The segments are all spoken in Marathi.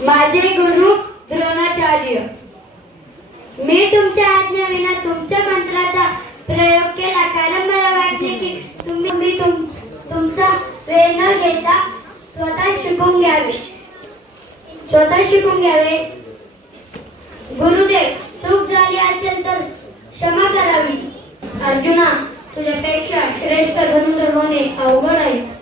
माझे गुरु द्रोणाचार्य मी तुमच्या आज्ञाविना तुमच्या मंत्राचा प्रयोग केला. कारण मला वाटले की तुम्ही मी तुम तुमचा वेळ न घेता स्वतः शिकून घ्यावे. स्वतः शिकून घ्यावे. गुरुदेव चूक झाली असेल तर क्षमा करावी. अर्जुना तुझ्यापेक्षा श्रेष्ठ धनुधर होणे अवघड आहे.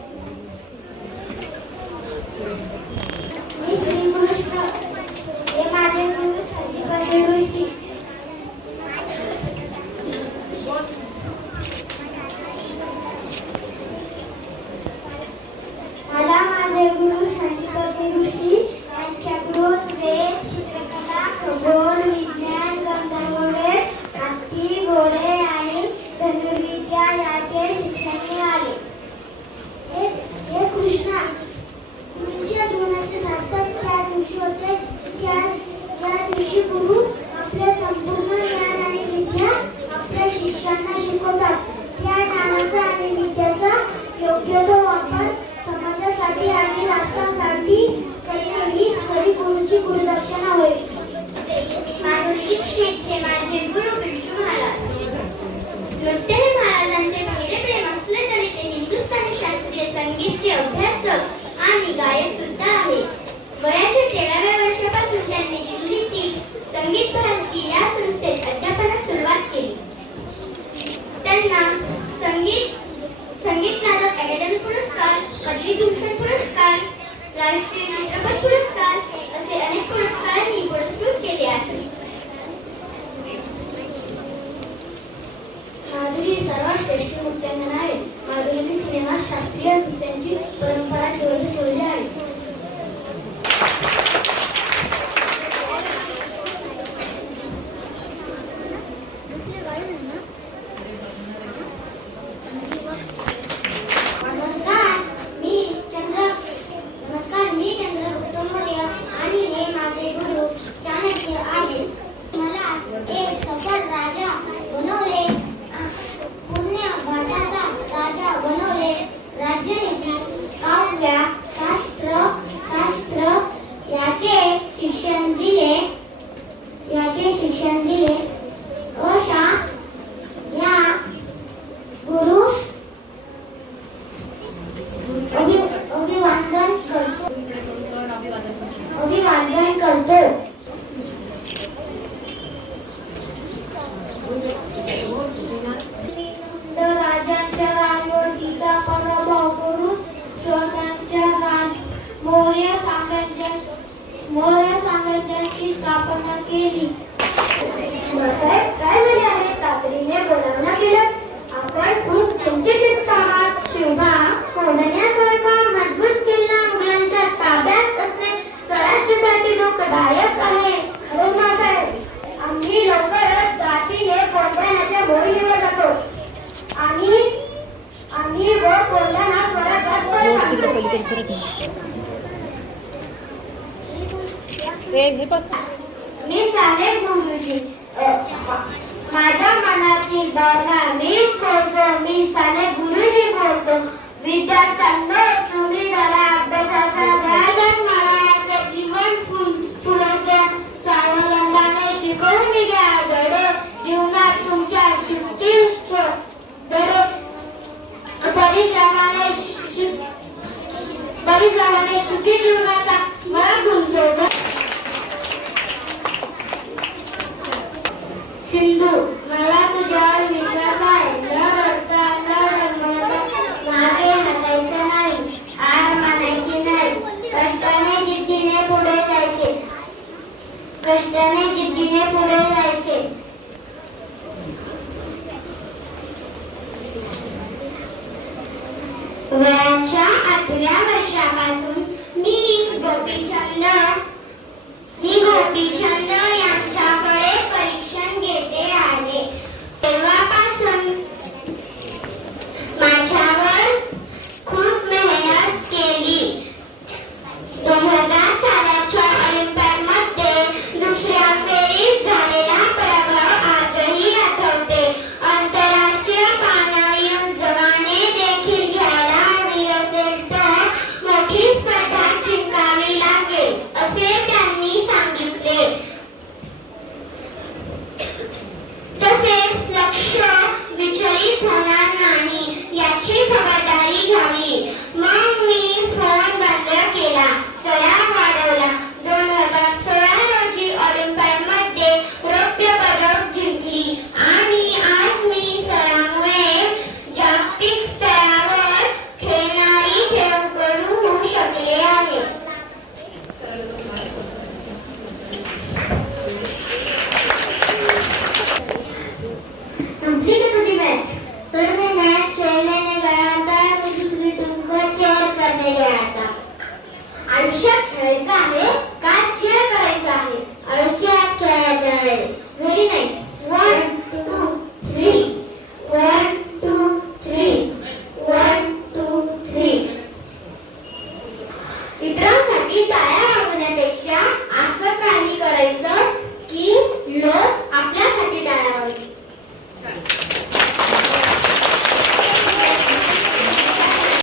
राष्ट्रीय पुरस्कार असे अनेक पुरस्कारांनी पुरस्कृत केले आहे माधुरी सर्वात श्रेष्ठ नृत्यांगना आहे माधुरीने सिनेमात शास्त्रीय नृत्यांची परंपरा जिवंत ठेवली आहे नमस्कार मी चंद्र नमस्कार मी चंद्रगुप्त मौर्य आणि हे माझे गुरु चाणक्य आहे मला एक सफल राजा बनवले. पुण्य भाटाचा राजा बनवले. राज्यनीती काव्य शास्त्र शास्त्र याचे शिक्षण दिले. याचे शिक्षण दिले. केली. काय झाले आहे? तातडीने बोलावणं केलं. आपण खूप चिंतित दिसत आहात शिवबा कोंढण्यासारखा मजबूत किल्ला मुलांच्या ताब्यात असणे स्वराज्यासाठी धोकादायक आहे. खरं आम्ही लवकरच जातीने कोंढण्याच्या मोहिमेवर जातो आणि आम्ही व कोंढणा स्वराज्यात परत आणतो. हे बघ. मी सांगेन गुरुजी माझ्या मनातील भावना मी बोलतो मी साने गुरुजी बोलतो. विद्यार्थ्यांना तुम्ही जरा अभ्यासाचा कष्टाने जिद्दीने पुढे जायचे. संपली का मॅच सर मी मॅच खेळने गया था करने गया था आयुष्यात खेळायचं आहे का? चेअर करायचा आहे? आयुष्यात खेळायचं आहे. Very nice